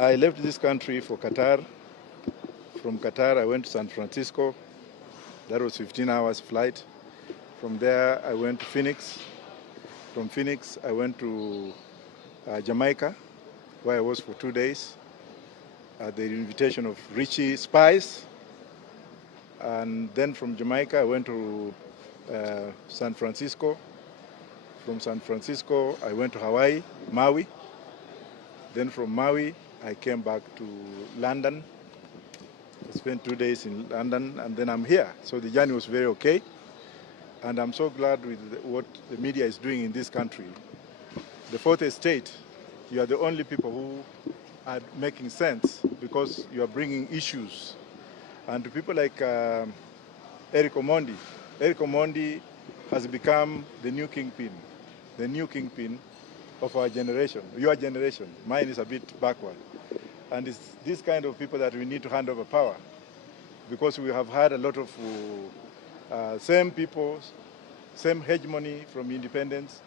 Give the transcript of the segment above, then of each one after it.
I left this country for Qatar. From Qatar, I went to San Francisco. That was 15 hours flight. From there, I went to Phoenix. From Phoenix, I went to Jamaica, where I was for 2 days at the invitation of Richie Spice. And then from Jamaica, I went to San Francisco. From San Francisco, I went to Hawaii, Maui. Then from Maui, I came back to London. I spent 2 days in London, and then I'm here. So the journey was very okay. And I'm so glad with what the media is doing in this country. The fourth estate, you are the only people who are making sense because you are bringing issues. And to people like Erick Omondi. Erick Omondi has become the new kingpin of our generation, your generation. Mine is a bit backward. And it's this kind of people that we need to hand over power, because we have had a lot of same people, same hegemony from independence.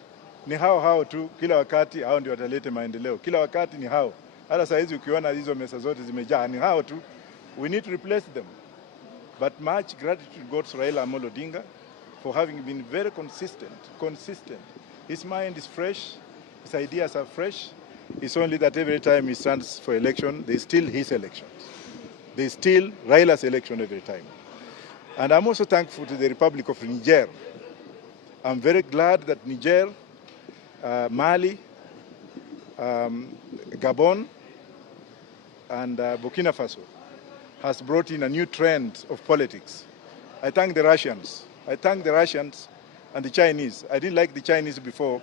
Ni hao tu, kila wakati hao ndio watalete maendeleo. Kila wakati ni hao. Hata saa hizi ukiona hizo mesa zote zimejaa, ni hao tu. We need to replace them. But much gratitude goes to Raila Amolo Odinga for having been very consistent. His mind is fresh, his ideas are fresh. It's only that every time he stands for election, they steal his elections. They steal Raila's election every time. And I'm also thankful to the Republic of Niger. I'm very glad that Niger, Mali, Gabon, and Burkina Faso has brought in a new trend of politics. I thank the Russians. I thank the Russians and the Chinese. I didn't like the Chinese before,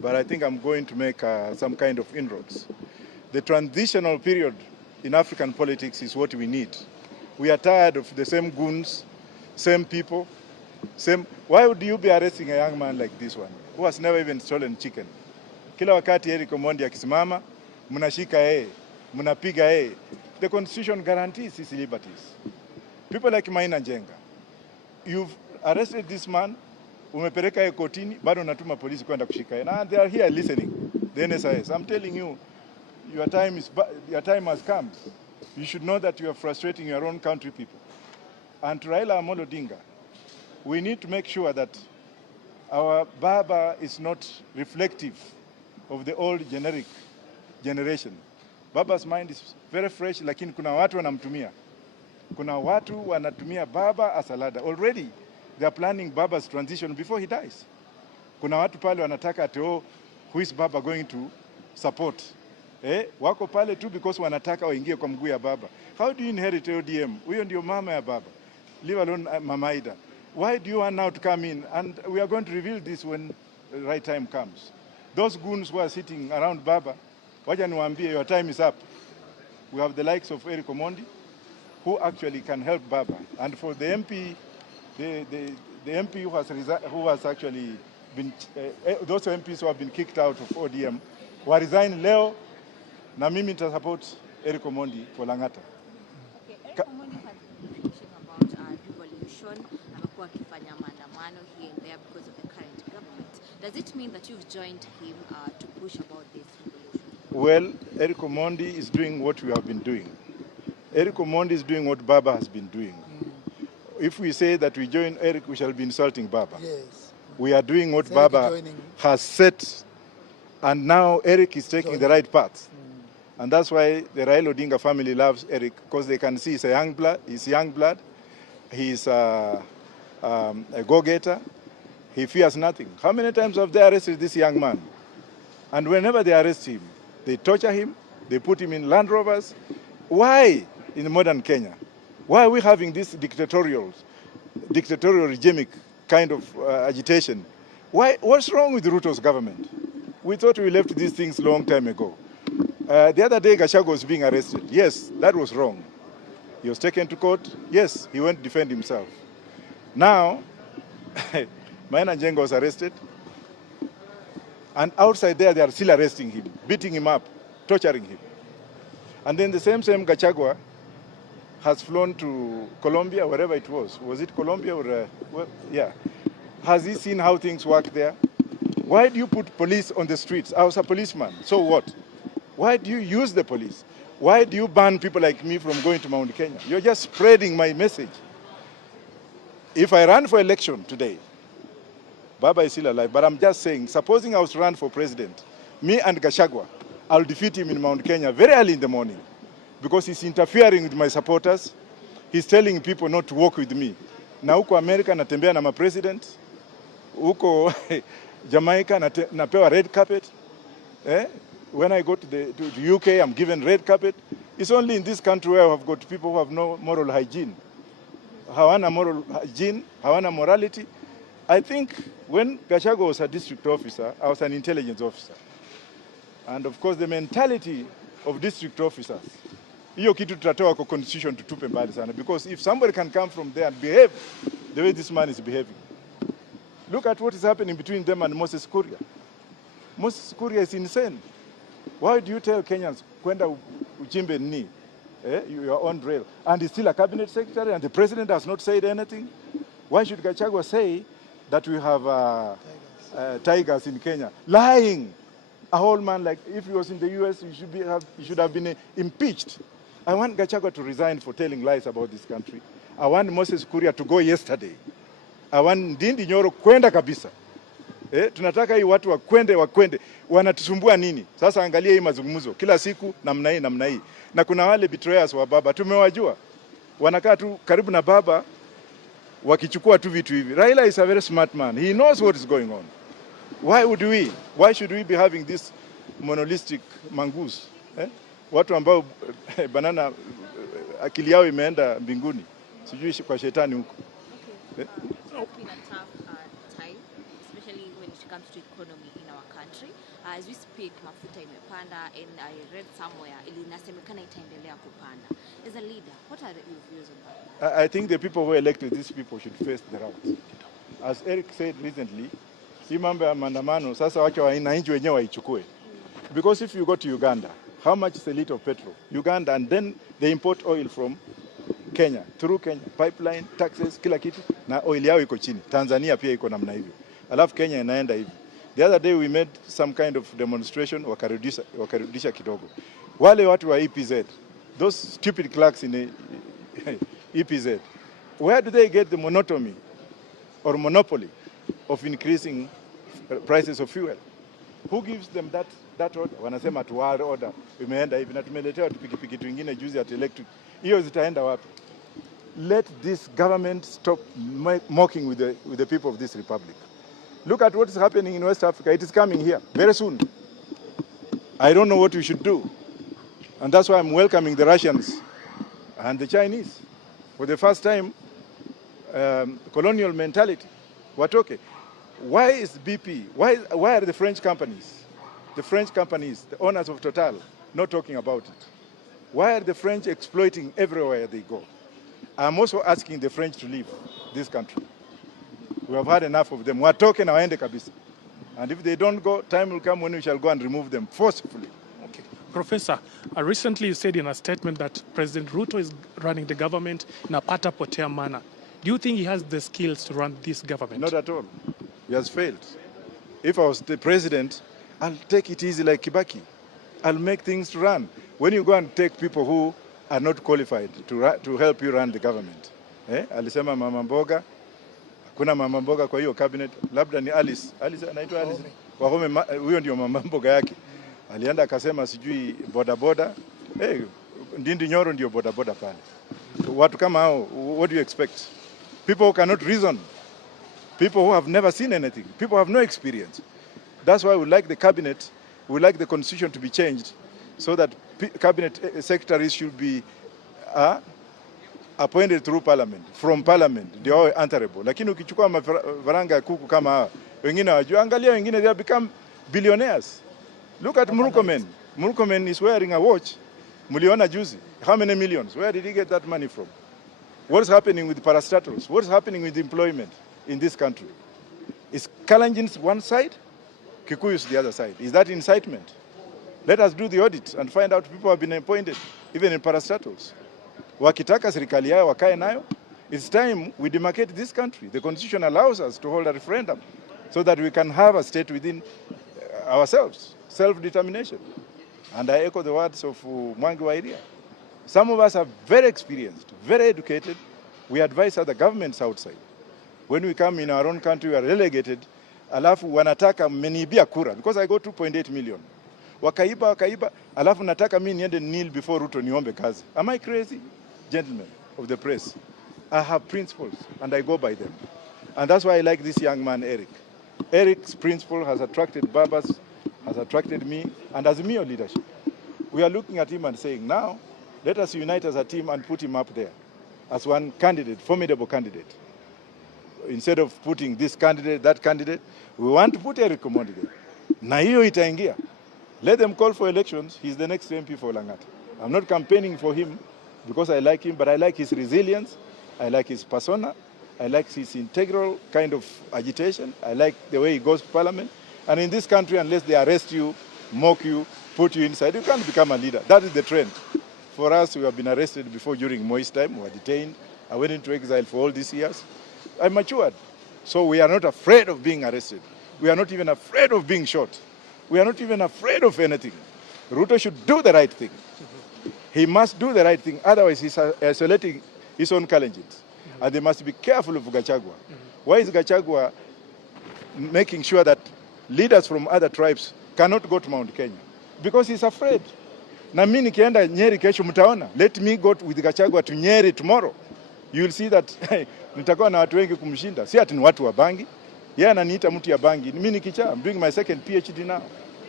but I think I'm going to make some kind of inroads. The transitional period in African politics is what we need. We are tired of the same goons, same people, same. Why would you be arresting a young man like this one, who has never even stolen chicken? Kila wakati Erick Omondi akisimama, mnashika yeye, mnapiga yeye. The Constitution guarantees his liberties. People like Maina Njenga, you've arrested this man, umepeleka yeye kotini, bado unatuma polisi kwenda kushika yeye. And they are here listening, the NSIS. I'm telling you, your time has come. You should know that you are frustrating your own country people. And to Raila Amolo Odinga, we need to make sure that our Baba is not reflective of the old generic generation. Baba's mind is very fresh, lakini kuna watu wanamtumia. Kuna watu wanatumia Baba as a ladder. Already, they are planning Baba's transition before he dies. Kuna watu pale wanataka ati, oh, who is Baba going to support? Wako pale tu because wanataka waingie kwa mguu ya Baba. How do you inherit ODM? Huyo ndio mama ya Baba. Leave alone Mama Ida. Why do you want now to come in? And we are going to reveal this when the right time comes. Those goons who are sitting around Baba, waja niwaambie, your time is up. We have the likes of Erick Omondi, who actually can help Baba. And for the MP, the MP who has actually been, those MPs who have been kicked out of ODM, who resign leo, na mimi nita support Erick Omondi for Langata. Okay, Erick Omondi has been preaching about devolution, amekuwa akifanya maandamano here and there because of the current government. Does it mean that you've joined him to push about this revolution? Well, Erick Omondi is doing what we have been doing. Erick Omondi is doing what Baba has been doing. If we say that we join Erick, we shall be insulting Baba. Yes. We are doing what Baba has set, and now Erick is taking the right path. And that's why the Raila Odinga family loves Erick, because they can see he's young blood, he's a go-getter, he fears nothing. How many times have they arrested this young man? And whenever they arrest him, they torture him, they put him in Land Rovers. Why in modern Kenya? Why are we having this dictatorial regimic kind of agitation? What's wrong with Ruto's government? We thought we left these things long time ago. The other day, Gachagua was being arrested. Yes, that was wrong. He was taken to court. Yes, he went to defend himself. Now, Maina Njenga was arrested. And outside there, they are still arresting him, beating him up, torturing him. And then the same Gachagua has flown to Colombia, wherever it was. Was it Colombia or, well, yeah. Has he seen how things work there? Why do you put police on the streets? I was a policeman, so what? Why do you use the police? Why do you ban people like me from going to Mount Kenya? You're just spreading my message. If I run for election today, Baba is still alive, but I'm just saying, supposing I was to run for president, me and Gachagua, I'll defeat him in Mount Kenya very early in the morning because he's interfering with my supporters. He's telling people not to work with me. Na huko America natembea na ma-president, huko Jamaica napewa red carpet. When I go to the UK, I'm given red carpet. It's only in this country where I've got people who have no moral hygiene. Hawana moral hygiene, hawana morality. I think when Gachagua was a district officer, I was an intelligence officer. And of course, the mentality of district officers, hiyo kitu tutatoa kwa constitution tutupe mbali sana. Because if somebody can come from there and behave the way this man is behaving, look at what is happening between them and Moses Kuria. Moses Kuria is insane. Why do you tell Kenyans, kwenda uchimbe ni, your own rail? And he's still a cabinet secretary and the president has not said anything. Why should Gachagua say that we have tigers in Kenya? Lying. A whole man, like if he was in the US, he should have been impeached. I want Gachagua to resign for telling lies about this country. I want Moses Kuria to go yesterday. I want Ndindi Nyoro kwenda kabisa. Tunataka hii watu wakwende. Wanatusumbua nini? Sasa angalia hii mazungumzo. Kila siku namna hii. Na kuna wale betrayers wa baba, tumewajua. Wanakaa tu karibu na baba, wakichukua tu vitu hivi. Raila is a very smart man. He knows what is going on. Why should we be having this monolithic mongoose? Watu ambao banana akili yao imeenda mbinguni. Sijui kwa shetani huko. Okay. It's been a tough time, especially when it comes to economy in our country. As we speak, mafuta imepanda, and I read somewhere inasemekana itaendelea kupanda. As a leader, what are your views on that? I think the people who elected these people should face the route. As Eric said recently, hii mambo ya maandamano sasa wacha wananchi wenyewe waichukue. Because if you go to Uganda, how much is a liter of petrol? Uganda, and then they import oil from Kenya, through Kenya, pipeline, taxes, kila kitu, na oil yao iko chini. Tanzania pia iko namna hivyo. Alafu Kenya inaenda hivi. The other day we made some kind of demonstration, wakarudisha kidogo. Wale watu wa EPZ, those stupid clerks in EPZ, where do they get the monotony or monopoly of increasing prices of fuel? Who gives them that order? Wanasema tu order imeenda hivi na tumeletewa pikipiki twingine juzi at electric. Hiyo zitaenda wapi? Let this government stop mocking with the people of this republic. Look at what is happening in West Africa. It is coming here very soon. I don't know what we should do. And that's why I'm welcoming the Russians and the Chinese. For the first time, colonial mentality. Watoke. Why is BP, why are the French companies, the owners of Total, not talking about it? Why are the French exploiting everywhere they go? I'm also asking the French to leave this country. We have had enough of them. Watoke na waende kabisa. And if they don't go, time will come when we shall go and remove them forcefully. Okay. Professor, recently you said in a statement that President Ruto is running the government in a pata potea manner. Do you think he has the skills to run this government? Not at all. He has failed. If I was the president, I'll take it easy like Kibaki. I'll make things run. When you go and take people who are not qualified to help you run the government. Alisema mama mboga, kuna mama mboga kwa hiyo cabinet, labda ni Alice anaitwa Alice. Wahome huyo ndio mama mboga yake. Alienda akasema sijui boda. Ndindi Nyoro ndio boda pale. Watu kama hao, what do you expect? People who cannot reason. People who have never seen anything. People who have no experience. That's why we like the cabinet, we like the constitution to be changed so that cabinet secretaries should be appointed through parliament, from parliament. They are answerable. Lakini ukichukua mafaranga kuku kama hawa, wengine wajua, angalia wengine, they have become billionaires. Look at Murkomen. Murkomen is wearing a watch. Muliona juzi. How many millions? Where did he get that money from? What is happening with parastatals? What is happening with employment in this country? Is Kalenjin's one side? Kikuyu's the other side. Is that incitement? Let us do the audit and find out people have been appointed, even in parastatals. Wakitaka serikali yao wakae nayo. It's time we demarcate this country. The constitution allows us to hold a referendum so that we can have a state within ourselves, self-determination. And I echo the words of Mwangi Wairia. Some of us are very experienced, very educated. We advise other governments outside. When we come in our own country, we are relegated. Alafu wanataka mmenibia kura because I got 2.8 million. Wakaiba, alafu nataka mimi niende kneel before Ruto niombe kazi. Am I crazy? Gentlemen of the press, I have principles and I go by them. And that's why I like this young man, Eric. Eric's principle has attracted Babas, has attracted me, and Azimio leadership. We are looking at him and saying, now, let us unite as a team and put him up there as one candidate, formidable candidate. Instead of putting this candidate, that candidate, we want to put Eric Omondi there. Na hiyo itaingia. Let them call for elections. He's the next MP for Langata. I'm not campaigning for him because I like him, but I like his resilience. I like his persona. I like his integral kind of agitation. I like the way he goes to parliament. And in this country, unless they arrest you, mock you, put you inside, you can't become a leader. That is the trend. For us, we have been arrested before during Moi's time. We were detained. I went into exile for all these years. I matured. So we are not afraid of being arrested. We are not even afraid of being shot. We are not even afraid of anything. Ruto should do the right thing. He must do the right thing. Otherwise, he's isolating his own Kalenjins. And they must be careful of Gachagua. Why is Gachagua making sure that leaders from other tribes cannot go to Mount Kenya? Because he's afraid. Na mimi nikienda Nyeri kesho mtaona. Let me go with Gachagua to Nyeri tomorrow. You will see that nitakuwa na watu wengi kumshinda. Si ati ni watu wa bangi. Yeye ananiita mtu ya bangi. Mimi ni kichaa. I'm doing my second PhD now.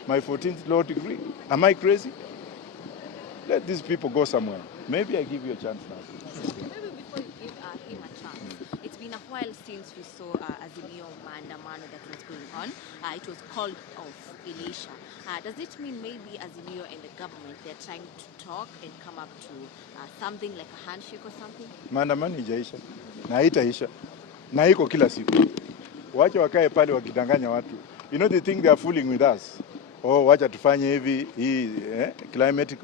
My 14th law degree. Am I crazy? Let these people go somewhere. Maybe I give you a chance now. Maybe before you give him a chance, it's been a while since we saw Azimio maandamano that was going on. It was called off Elisha. Does it mean maybe Azimio and the government, they're trying to talk and come up to something like a handshake or something? Maandamano ijaisha. Na haitaisha. Na iko kila siku. Wacha wakae pale wakidanganya watu. You know, they think they are fooling with us. Oh, wacha tufanye hivi, hii climatic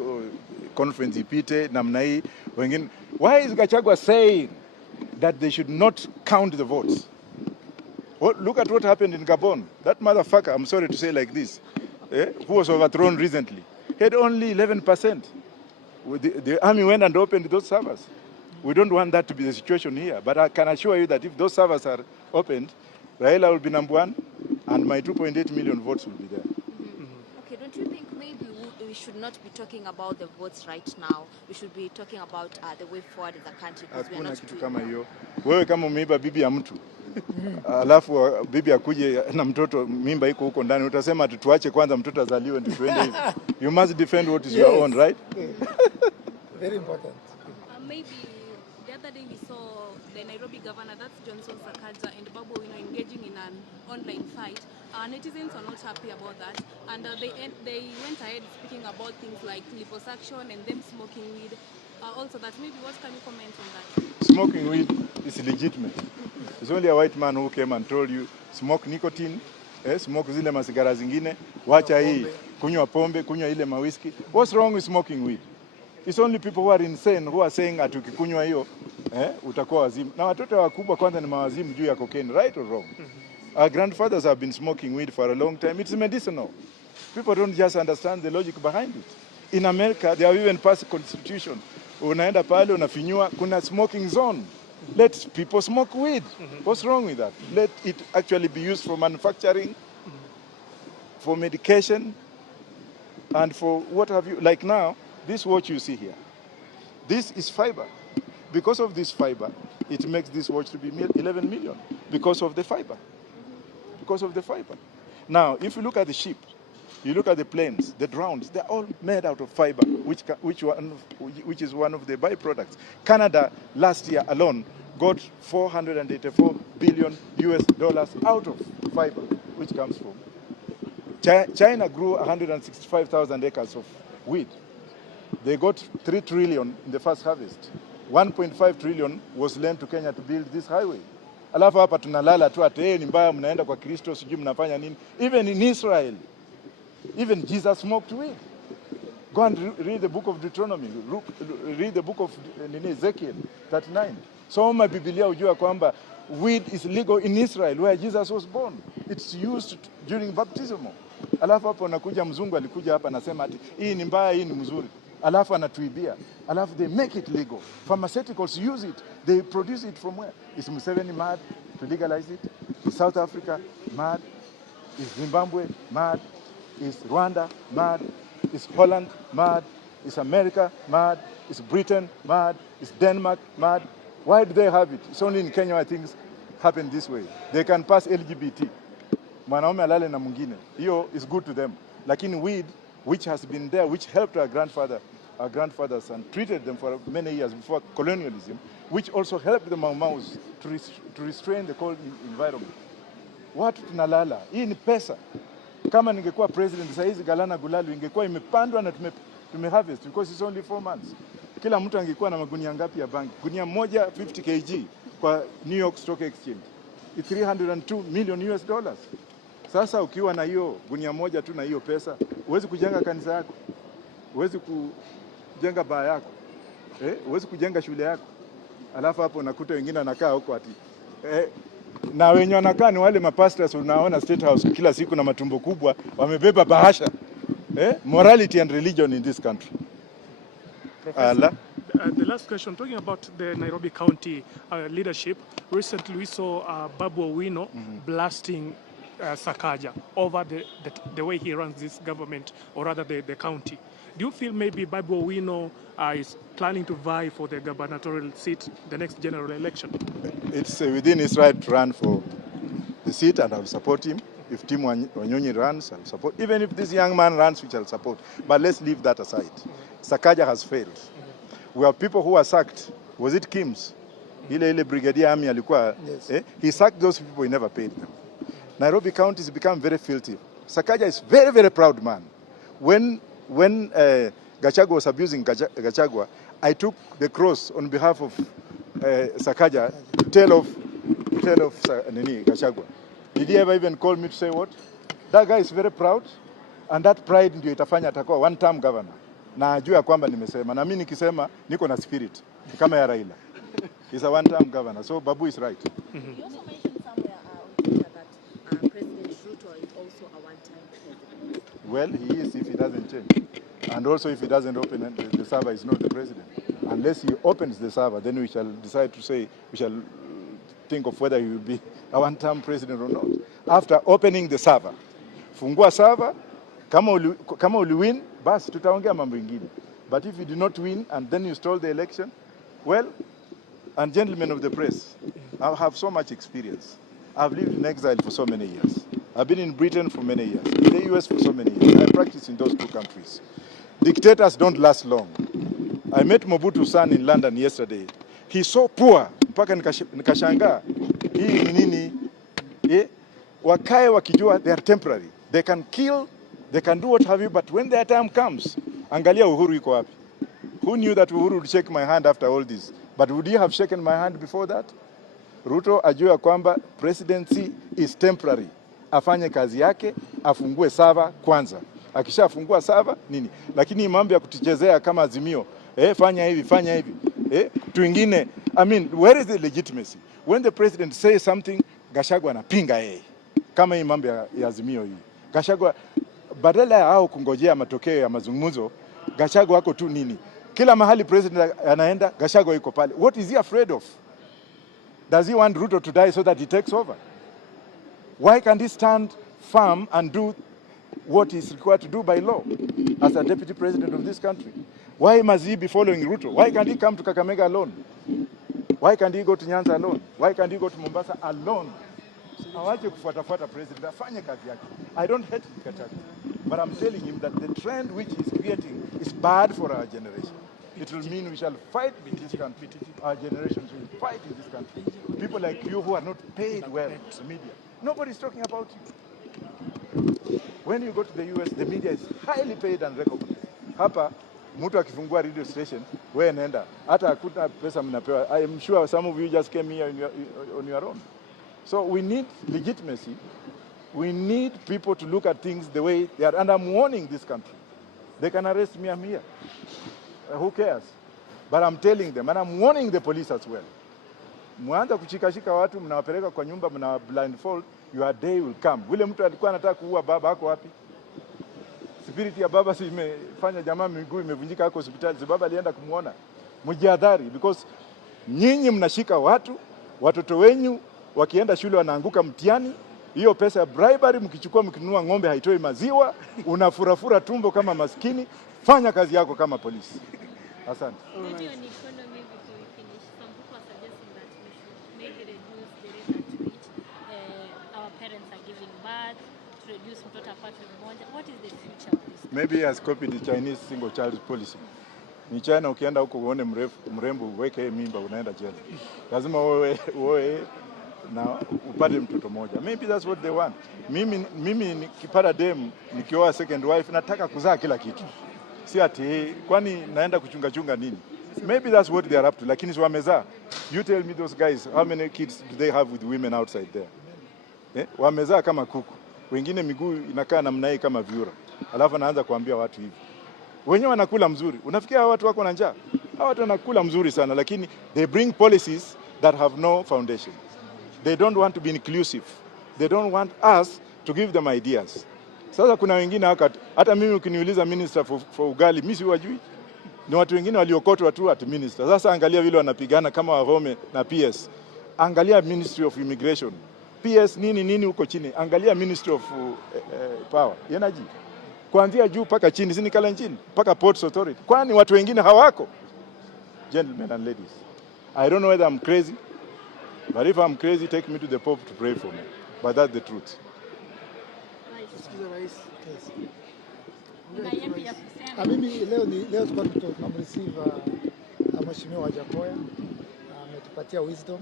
conference ipite namna hii. Wengine, why is Gachagua saying that they should not count the votes? Well, look at what happened in Gabon. That motherfucker, I'm sorry to say like this, who was overthrown recently, had only 11%. The army went and opened those servers. We don't want that to be the situation here. But I can assure you that if those servers are opened, Raila will be number one, and my 2.8 million votes will be there. Okay, don't you think maybe we should not be talking about the votes right now? We should be talking about the way forward as a country, because we are not kitu doing kama well. hiyo. Wewe kama umeiba bibi ya mtu, alafu bibi akuje na mtoto, mimba iko huko ndani, utasema tuache kwanza mtoto azaliwe ndio tuende hivi. You must defend what is your own, right? Very important. Maybe the other day we saw the Nairobi governor, that's Johnson Sakaja, and Babu engaging in an online fight. Netizens are not happy about that, and they went ahead speaking about things like liposuction and them smoking weed. Also, that maybe what can you comment on that? Smoking weed is legitimate. It's only a white man who came and told you smoke nicotine, smoke zile masigara zingine, wacha hii, kunywa pombe, kunywa ile mawiski. What's wrong with smoking weed? It's only people who are insane who are saying ati ukikunywa hiyo utakuwa wazimu. Na watoto wakubwa kwanza ni mawazimu juu ya cocaine, right or wrong? Our grandfathers have been smoking weed for a long time. It's medicinal. People don't just understand the logic behind it. In America, they have even passed a constitution. Unaenda pale unafinyua, kuna smoking zone. Let people smoke weed. What's wrong with that? Let it actually be used for manufacturing, for medication, and for what have you. Like now, this watch you see here, this is fiber. Because of this fiber, it makes this watch to be 11 million. Because of the fiber. Because of the fiber. Now, if you look at the ship, you look at the planes, the drones, they're all made out of fiber, which is one of the byproducts. Canada last year alone got $484 billion out of fiber, which comes from. China grew 165,000 acres of wheat. They got 3 trillion in the first harvest. 1.5 trillion was lent to Kenya to build this highway. Alafu hapa tunalala tu ati ni mbaya mnaenda kwa Kristo sijui mnafanya nini. Even in Israel, even Jesus smoked weed. Go and read the book of Deuteronomy. Read the book of Ezekiel 39. Soma Biblia ujua kwamba weed is legal in Israel where Jesus was born. It's used during baptism. Alafu hapo nakuja mzungu alikuja hapa anasema ati hii ni mbaya, hii ni mzuri. Alafu anatuibia. Alafu they make it legal. Pharmaceuticals use it. They produce it from where? Is Museveni mad to legalize it? Is South Africa mad? Is Zimbabwe mad? Is Rwanda mad? Is Holland mad? Is America mad? Is Britain mad? Is Denmark mad? Why do they have it? It's only in Kenya where things happen this way. They can pass LGBT. Mwanaume alale na mwingine. Hiyo is good to them. Lakini weed, which has been there, which helped our grandfathers and treated them for many years before colonialism, which also helped the Mau Maus to restrain the cold environment. Watu tunalala. Hii ni pesa. Kama ningekuwa president sasa hizi Galana Gulalu ingekuwa imepandwa na tumeharvest because it's only 4 months. Kila mtu angekuwa na magunia ngapi ya bangi? Gunia moja 50 kg kwa New York Stock Exchange. It's 302 million US dollars. Sasa ukiwa na hiyo gunia moja tu na hiyo pesa, huwezi kujenga kanisa yako. Huwezi kujenga baa yako. Huwezi kujenga shule yako. Alafu hapo nakuta wengine wanakaa huko ati na wenye wanakaa ni wale mapastors unaona State House kila siku na matumbo kubwa wamebeba bahasha. Morality and religion in this country. The last question, talking about the Nairobi County leadership, recently we saw Babu Owino blasting Sakaja over the way he runs this government, or rather the county. Do you feel maybe Babu Owino is planning to vie for the gubernatorial seat the next general election? It's within his right to run for the seat, and I'll support him. If Tim Wanyonyi runs, I'll support. Even if this young man runs, which I'll support. But let's leave that aside. Sakaja has failed. We have people who are sacked. Was it Kim's? Ile brigadier army alikuwa. Yes. He sacked those people, he never paid them. Nairobi County has become very filthy. Sakaja is very, very proud man. When Gachagua was abusing Gachagua, I took the cross on behalf of Sakaja to tell of Gachagua. Did he ever even call me to say what? That guy is very proud, and that pride ndio itafanya atakuwa one-term governor. Na ajua kwamba nimesema, na mimi nikisema niko na spirit kama ya Raila. He's a one-term governor, so Babu is right. You also mentioned somewhere on Twitter that President Ruto is also a one-time president. Well, he is if he doesn't change. And also if he doesn't open it, the server is not the president. Unless he opens the server, then we shall decide to say, we shall think of whether he will be a one-term president or not. After opening the server, fungua server, kama uli-win, basi tutaongea mambo ingine. But if you do not win and then you stole the election, well, and gentlemen of the press, I have so much experience. I've lived in exile for so many years. I've been in Britain for many years, in the US for so many years. I practiced in those two countries. Dictators don't last long. I met Mobutu's son in London yesterday. He's so poor, mpaka nikashangaa. Hii ni nini? Wakae wakijua they are temporary. They can kill, they can do what have you, but when their time comes, angalia Uhuru iko wapi. Who knew that Uhuru would shake my hand after all this? But would he have shaken my hand before that? Ruto ajua kwamba presidency is temporary. Afanye kazi yake, afungue server kwanza. Akishafungua server nini? Lakini mambo ya kutuchezea kama Azimio, fanya hivi. Tuingine, I mean, where is the legitimacy? When the president says something, Gachagua anapinga yeye. Kama hii mambo ya Azimio hii. Gachagua badala ya hao kungojea matokeo ya mazungumzo, Gachagua wako tu nini? Kila mahali president anaenda, Gachagua yuko pale. What is he afraid of? Does he want Ruto to die so that he takes over? Why can't he stand firm and do what is required to do by law as a deputy president of this country? Why must he be following Ruto? Why can't he come to Kakamega alone? Why can't he go to Nyanza alone? Why can't he go to Mombasa alone? Awache kufuata president, afanye kazi yake. I don't hate Gachagua, but I'm telling him that the trend which he's creating is bad for our generation. It will mean we shall fight in this country. Our generations will fight in this country. People like you who are not paid well in the media. Nobody's talking about you. When you go to the US, the media is highly paid and recognized. Hapa, mtu akifungua radio station, wewe nenda. Hata hakuna pesa mnapewa. I am sure some of you just came here on your own. So we need legitimacy. We need people to look at things the way they are. And I'm warning this country They can arrest me, I'm here. Who cares? But I'm telling them, and I'm warning the police as well. Mwanza kushikashika watu, mnawapeleka kwa nyumba, mna blindfold, your day will come. Vile mtu alikuwa anataka kuua baba yako wapi? Spirit ya baba si imefanya jamaa miguu imevunjika hapo hospitali. Si baba alienda kumuona. Mjihadhari, because nyinyi mnashika watu, watoto wenyu wakienda shule wanaanguka mtihani. Hiyo pesa ya bribery mkichukua mkinunua ng'ombe haitoi maziwa, unafurafura tumbo kama maskini. Fanya kazi yako kama polisi. Asante. Maybe on economy before we finish, some people are suggesting that we should maybe reduce the rate at which our parents are giving birth, to reduce mtoto apate mmoja. What is the future of this? Maybe he has copied the Chinese single child policy. Ni China, ukienda huko uone mrembo uweke mimba unaenda jela. Lazima uoe na upate mtoto mmoja. Maybe that's what they want. Mimi nikipata dem nikioa second wife nataka kuzaa kila kitu. Si ati kwani naenda kuchunga nini? Maybe that's what they are up to. Lakini si wamezaa. You tell me those guys, how many kids do they have with women outside there? Wamezaa kama kuku. Wengine miguu inakaa namna hii kama viura. Alafu anaanza kuambia watu hivi. Wenyewe wanakula mzuri. Unafikia watu wako na njaa? Hao watu wanakula mzuri sana, lakini they bring policies that have no foundation. They don't want to be inclusive. They don't want us to give them ideas. Sasa kuna wengine hata mimi ukiniuliza minister for ugali, mimi siwajui. Ni watu wengine waliokotwa tu at minister. Sasa angalia vile wanapigana kama Warome na PS. Angalia Ministry of Immigration. PS nini huko chini. Angalia Ministry of Power, Energy. Kuanzia juu paka chini, si nikala chini, paka Ports Authority. Kwani watu wengine hawako? Gentlemen and ladies, I don't know whether I'm crazy, but if I'm crazy, take me to the Pope to pray for me. But that's the truth. Mimi leo tunamreceive Mheshimiwa Wajackoyah, ametupatia wisdom.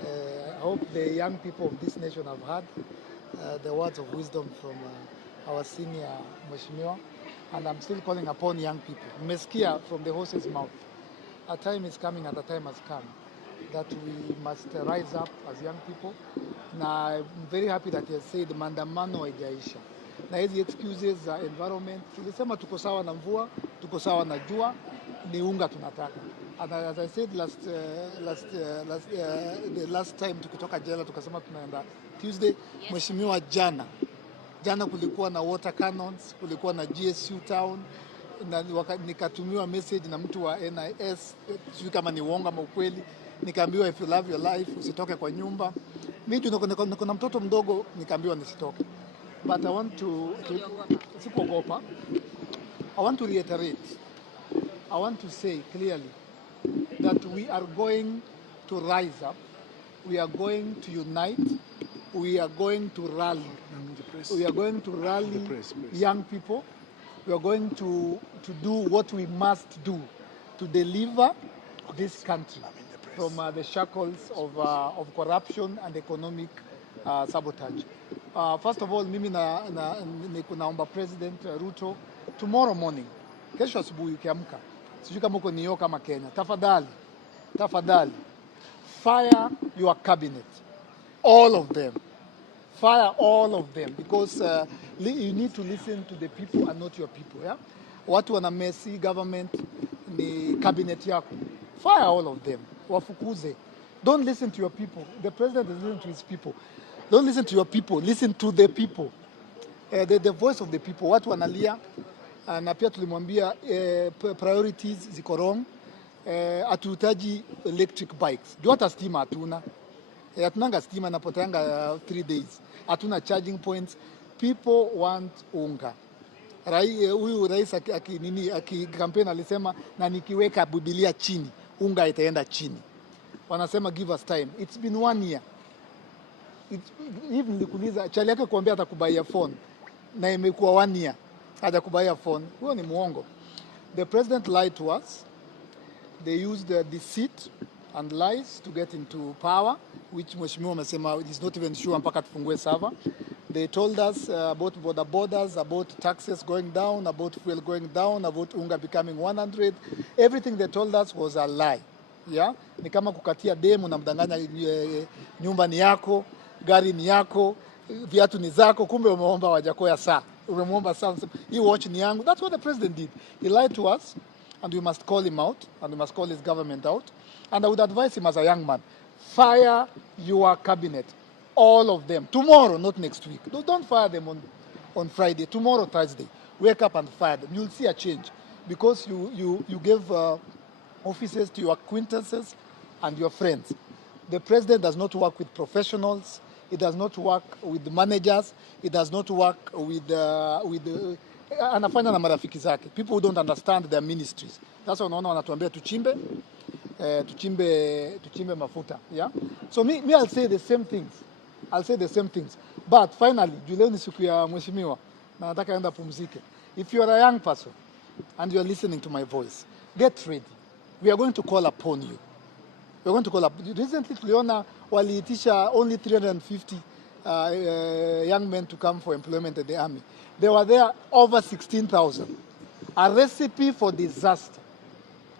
I hope the young people of this nation have heard the words of wisdom from our senior Mheshimiwa, and I'm still calling upon young people. Mmesikia from the horse's mouth. A time is coming and a time has come that we must rise up as young people. Na I'm very happy that he has said maandamano haijaisha. Na hizi excuses za environment, tulisema tuko sawa na mvua, tuko sawa na jua, ni unga tunataka. And as I said the last time tukitoka jela tukasema tunaenda Tuesday, Mheshimiwa jana kulikuwa na water cannons, kulikuwa na GSU town, na nikatumiwa message na mtu wa NIS, sijui kama ni uongo ama ukweli, nikaambiwa if you love your life usitoke kwa nyumba. Mimi niko na mtoto mdogo, nikaambiwa nisitoke. But I want to sikuogopa. I want to reiterate. I want to say clearly that we are going to rise up. We are going to unite. We are going to rally. We are going to rally young people. We are going to do what we must do to deliver this country from the shackles of corruption and economic sabotage. First of all, mimi naomba President Ruto, tomorrow morning, kesho asubuhi ukiamka, sijui kama uko New York ama Kenya, tafadhali, fire your cabinet, all of them. Fire all of them, because you need to listen to the people and not your people. Yeah? Watu wana messy government ni cabinet yako. Fire all of them. Wafukuze. Don't listen to your people. The president is listening to his people. Don't listen to your people. Listen to the people. The voice of the people. Watu wanalia. Na pia tulimwambia priorities ziko wrong. Hatuhitaji electric bikes. Juu hata stima hatuna. Hatunanga stima, napoteanga 3 days. Hatuna charging points. People want unga. Huyu rais akikampeni alisema na nikiweka Biblia chini, unga itaenda chini. Wanasema give us time. It's been 1 year. Even nilikuuliza chali yake kuambia atakubaia phone na imekuwa 1 year hajakubaia phone. Huyo ni muongo. The president lied to us. They used deceit and lies to get into power, which Mheshimiwa amesema is not even sure mpaka tufungue server. They told us about borders, about taxes going down, about fuel going down, about unga becoming 100. Everything they told us was a lie. Yeah? Ni kama kukatia demu na mdanganya nyumba ni yako, gari ni yako, viatu ni zako, kumbe umeomba Wajackoyah saa. umemwomba sana, hii watch ni yangu. That's what the president did. He lied to us, and we must call him out, and we must call his government out. And I would advise him as a young man, fire your cabinet, all of them. Tomorrow, not next week. Don't fire them on Friday. Tomorrow, Thursday. Wake up and fire them. You'll see a change because you gave offices to your acquaintances and your friends. The president does not work with professionals. It does not work with managers. It does not work with anafanya na marafiki zake. People who don't understand their ministries. That's why unaona wanatuambia tuchimbe mafuta. Yeah. So me I'll say the same things. But finally, leo ni siku ya mheshimiwa na nataka enda pumzike. If you are a young person and you are listening to my voice, get ready. We are going to call upon you. We are going to call up. Recently, tuliona waliitisha only 350 young men to come for employment at the army. There were there over 16,000. A recipe for disaster.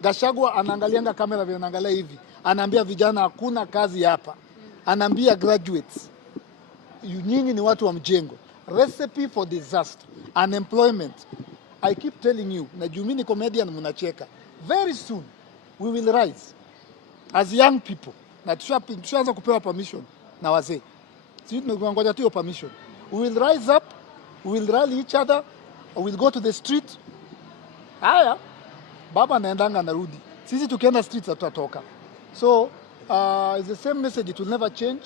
Gachagua anaangalianga kamera vile anaangalia hivi. Anaambia vijana hakuna kazi hapa. Anaambia graduates, nyinyi ni watu wa mjengo. Recipe for disaster. Unemployment. I keep telling you, na juu mimi ni comedian mnacheka. Very soon we will rise as young people. Na tushaanza kupewa permission na wazee. Sisi tunangoja tu hiyo permission. We will rise up, we will rally each other, we will go to the street. Haya, baba anaendanga narudi. Sisi tukienda streets hatutatoka. So it's the same message, it will never change.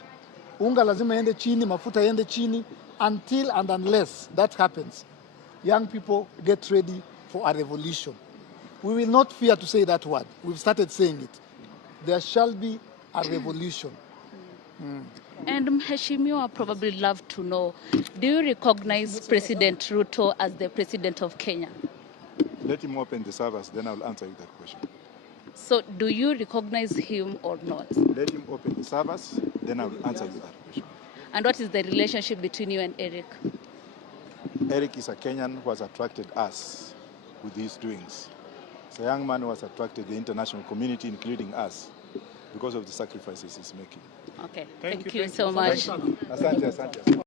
Unga lazima iende chini, mafuta iende chini until and unless that happens. Young people, get ready for a revolution. We will not fear to say that word. We've started saying it. There shall be a revolution. And Mheshimiwa probably love to know, do you recognize President Ruto as the president of Kenya? Let him open the service, then I'll answer you that question. So do you recognize him or not? Let him open the service, then I'll answer you that question. And what is the relationship between you and Eric? Eric is a Kenyan who has attracted us with his doings. He's a young man who has attracted the international community, including us, because of the sacrifices he's making. Okay, thank you so much. Asante.